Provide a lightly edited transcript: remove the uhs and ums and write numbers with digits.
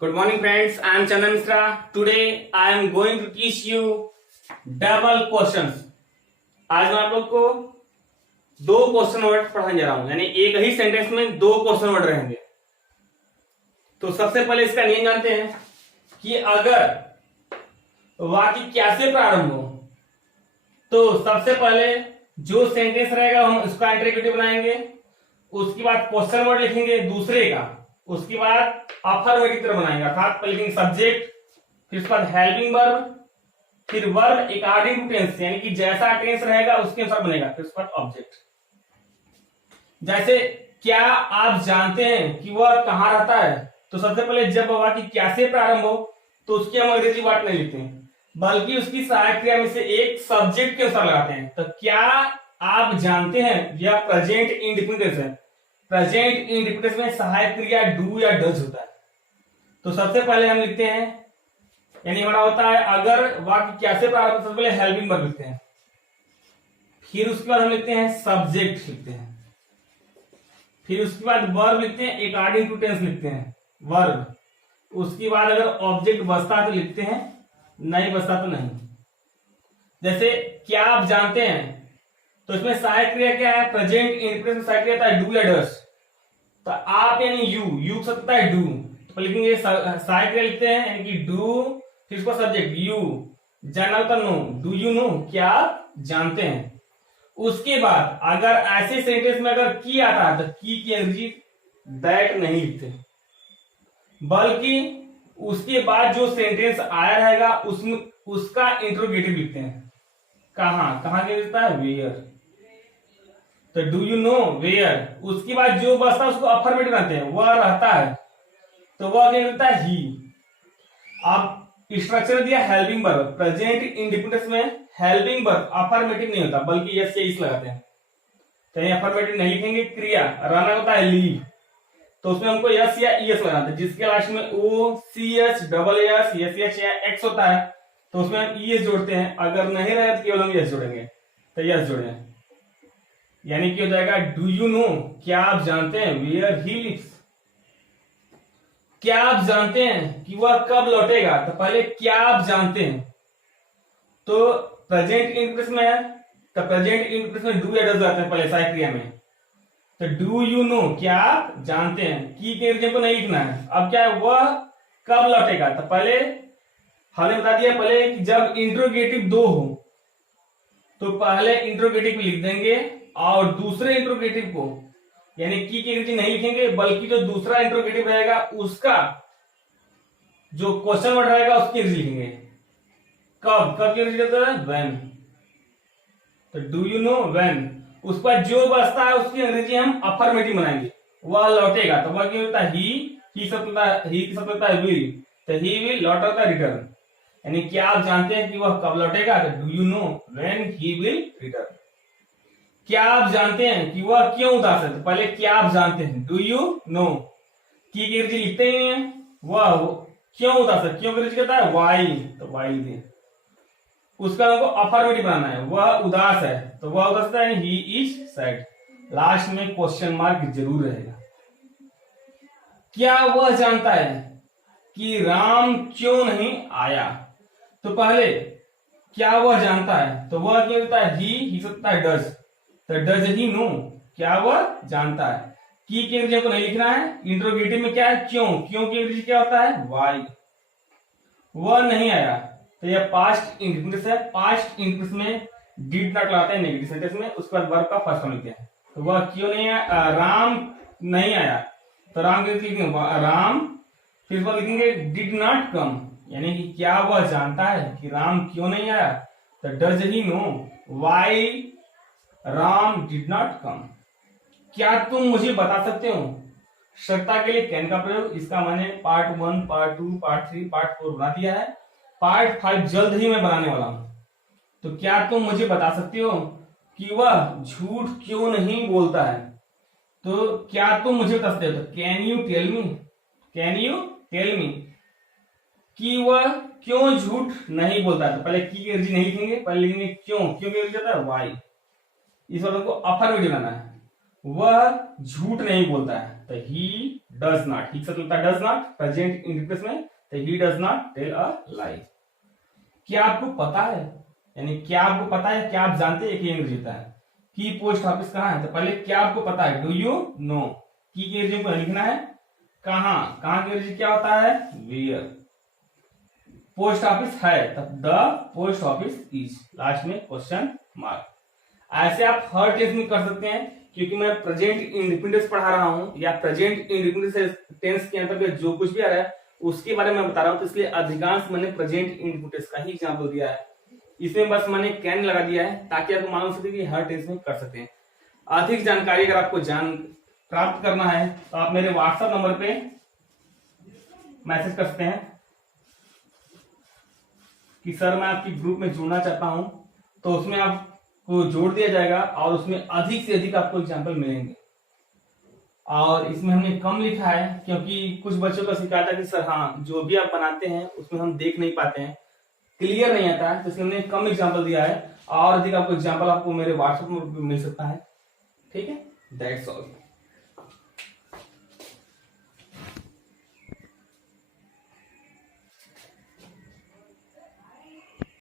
Good morning friends, I am Chandan Misra. Today I am going to teach you double questions. आज मैं आप लोग को दो क्वेश्चन वर्ड पढ़ाने जा रहा हूं, यानी एक ही सेंटेंस में दो क्वेश्चन वर्ड रहेंगे। तो सबसे पहले इसका नियम जानते हैं कि अगर वाक्य क्या से प्रारंभ हो तो सबसे पहले जो सेंटेंस रहेगा हम उसका इंटरोगेटिव बनाएंगे, उसके बाद क्वेश्चन वर्ड लिखेंगे दूसरे का, उसके बाद अफर्मेटिव तरह बनाएंगे, अर्थात पहले लिखेंगे सब्जेक्ट, फिर उसके बाद हेल्पिंग वर्ब, फिर वर्ब अकॉर्डिंग टू टेंस, यानी कि जैसा टेंस रहेगा उसके अनुसार बनेगा, फिर उसके बाद ऑब्जेक्ट। जैसे क्या आप जानते हैं कि वह कहां रहता है, तो सबसे पहले जब वाक्य क्या से प्रारंभ हो तो उसकी हम अंग्रेजी वर्ड नहीं लिखते हैं, बल्कि उसकी सहायक क्रिया में से एक सब्जेक्ट के अनुसार लगाते हैं। तो क्या आप जानते हैं यह प्रेजेंट इंडिपेंडेंस है। प्रेजेंट इंडिपेंडेंस में सहायक क्रिया डू या डज होता है। तो सबसे पहले हम लिखते हैं, यानी हमारा होता है अगर वाक्य क्या से प्रारंभ, सबसे पहले हेल्पिंग वर्ब लिखते हैं, फिर उसके बाद हम लिखते हैं सब्जेक्ट लिखते हैं, फिर उसके बाद वर्ब लिखते हैं, अकॉर्डिंग टू टेंस लिखते हैं वर्ब, उसके बाद अगर ऑब्जेक्ट बचता है तो लिखते हैं, नहीं बचता तो नहीं। जैसे क्या आप जानते हैं, तो इसमें सहायक क्रिया क्या है, प्रेजेंट इंडिपेंडेंस में सहायक क्रिया होता है डू या डज। तो आप यानी यू सकता है डू, तो लिखेंगे सहायक क्रिया लिखते हैं यानी कि डू, फिर उसका सब्जेक्ट यू, जानना होता नो, डू यू नो, क्या आप जानते हैं। उसके बाद अगर ऐसे सेंटेंस में अगर की आता है तो की अंग्रेजी दैट नहीं लिखते, बल्कि उसके बाद जो सेंटेंस आया रहेगा उसमें उसका इंट्रोगेटिव लिखते हैं। कहां के लिखता है, वेयर। तो डू यू नो वेयर, उसके बाद जो बचता है उसको अफर्मेटिव बनाते हैं, वह रहता है, तो वह क्या लिखता है, ही। अब स्ट्रक्चर दिया हेल्पिंग वर्ब, प्रेजेंट इंडिपेंडेंस में हेल्पिंग वर्ब अफर्मेटिव नहीं होता बल्कि यस या इस लगाते हैं, तो ये अफर्मेटिव नहीं लिखेंगे। क्रिया रहना होता है लीव, तो उसमें हमको यस या ईएस लगाना है, जिसके लास्ट में O C H double S S H या एक्स होता है तो उसमें हम ईएस जोड़ते हैं, अगर नहीं रहे तो केवल हम यस जोड़ेंगे, तो यस जोड़े, यानी कि हो जाएगा डू यू नो, क्या आप जानते हैं, वेयर ही लिव्स। क्या आप जानते हैं कि वह कब लौटेगा, तो पहले क्या आप जानते हैं, तो प्रेजेंट इंडिपेंडेंस में है तो प्रेजेंट इंडिपेंडेंस में डू या डज लगाते हैं पहले सहायक क्रिया में। तो डू यू नो, क्या आप जानते हैं, की के रीजन को नहीं लिखना है। अब क्या है, वह कब लौटेगा, तो पहले हमने बता दिया पहले कि जब इंट्रोगेटिव दो हो तो पहले इंट्रोगेटिव लिख देंगे और दूसरे इंट्रोगेटिव को यानी की के रीजन नहीं लिखेंगे, बल्कि जो दूसरा इंट्रोगेटिव रहेगा उसका जो क्वेश्चन वर्ड रहेगा उसकी रीजन लिखेंगे। कब की रीजन होता है, व्हेन। तो डू यू नो व्हेन, उस पर जो बचता है उसकी अंग्रेजी हम अफर्मेटिव बनाएंगे, वह लौटेगा, तो वह क्या होता है, ही सब होता है विल, तो ही विल, लौट होता है रिटर्न। यानी क्या आप जानते हैं कि वह कब लौटेगा, तो do you know when he will return. क्या आप जानते हैं कि वह क्यों उदास है, तो पहले क्या आप जानते हैं, डू यू नो, की अंग्रेजी लिखते ही हैं, वह क्यों उदास है, क्यों अंग्रेजी कहता है वाई, तो वाई दे। उसका हमको अफर्मेटिव बनाना है, वह उदास है, तो वह उदास है ही इज सैड, लास्ट में क्वेश्चन मार्क जरूर रहेगा। क्या वह जानता है कि राम क्यों नहीं आया, तो पहले क्या वह जानता है, तो वह क्या होता है, ही सकता है डज, तो डज ही नो, क्या वह जानता है। की के अंग्रेजी को नहीं लिखना है, इंट्रोगेटिव में क्या है, क्यों की अंग्रेजी क्या होता है, वाई। वह नहीं आया, तो यह पास्ट इंडिपेंडेंस है, पास्ट इंडिपेंडेंस में डिड नॉट लगाते हैं नेगेटिव सेंटेंस में, उसके बाद वर्ब का फर्स्ट फॉर्म लिखते हैं। तो वह क्यों नहीं आया, राम नहीं आया, तो राम के लिखेंगे राम, फिर वह लिखेंगे डिड नॉट कम, यानी कि क्या वह जानता है कि राम क्यों नहीं आया, तो does he know why Ram did not come. क्या तुम मुझे बता सकते हो, सत्ता के लिए कैन का प्रयोग, इसका मैंने पार्ट 1 पार्ट 2 पार्ट 3 पार्ट 4 बना दिया है, पार्ट 5 जल्द ही मैं बनाने वाला हूं। तो क्या तुम मुझे बता सकते हो कि वह झूठ क्यों नहीं बोलता है, तो क्या तुम मुझे बता सकते हो, तो can you tell me, can you tell me, कि वह क्यों झूठ नहीं बोलता है, तो पहले की अंग्रेजी नहीं लिखेंगे, पहले लिखेंगे क्यों की अंग्रेजी होता है वाई। इस वाले को अफर्मेटिव बनाना है, वह झूठ नहीं बोलता है, तो ही डज नॉट, ही से होता है डज नॉट प्रेजेंट इंडिपेंडेंस में, तो ही does not tell a lie. क्या आपको पता है, यानी क्या आपको पता है, क्या आप जानते हैं कि अंग्रेजी होता है कि पोस्ट ऑफिस कहाँ है? तो पहले क्या आपको पता है, डू यू नो, की अंग्रेजी को लिखना है कहाँ, कहाँ की अंग्रेजी क्या होता है, वेयर। पोस्ट ऑफिस है तब the post office is, last में क्वेश्चन मार्क। ऐसे आप हर टेंस में कर सकते हैं, क्योंकि मैं प्रेजेंट इंडिपेंडेंस पढ़ा रहा हूं या प्रेजेंट इंडिपेंडेंस टेंस के अंतर्गत जो कुछ भी आ रहा है उसके बारे में बता रहा हूं, तो इसलिए अधिकांश मैंने प्रेजेंट इंडिपेंडेंस का ही एग्जाम्पल दिया है। इसमें बस मैंने कैन लगा दिया है ताकि आपको मालूम सके कि हर टेंस में कर सकते हैं। अधिक जानकारी अगर आपको प्राप्त करना है तो आप मेरे व्हाट्सएप नंबर पे मैसेज कर सकते हैं कि सर मैं आपकी ग्रुप में जुड़ना चाहता हूं, तो उसमें आपको जोड़ दिया जाएगा और उसमें अधिक से अधिक आपको एग्जाम्पल मिलेंगे। और इसमें हमने कम लिखा है क्योंकि कुछ बच्चों का शिकायत है कि सर हाँ जो भी आप बनाते हैं उसमें हम देख नहीं पाते हैं, क्लियर नहीं आता है, तो इसलिए हमने कम एग्जाम्पल दिया है। और अधिक आपको एग्जाम्पल आपको मेरे व्हाट्सएप में मिल सकता है। ठीक है, दैट्स ऑल।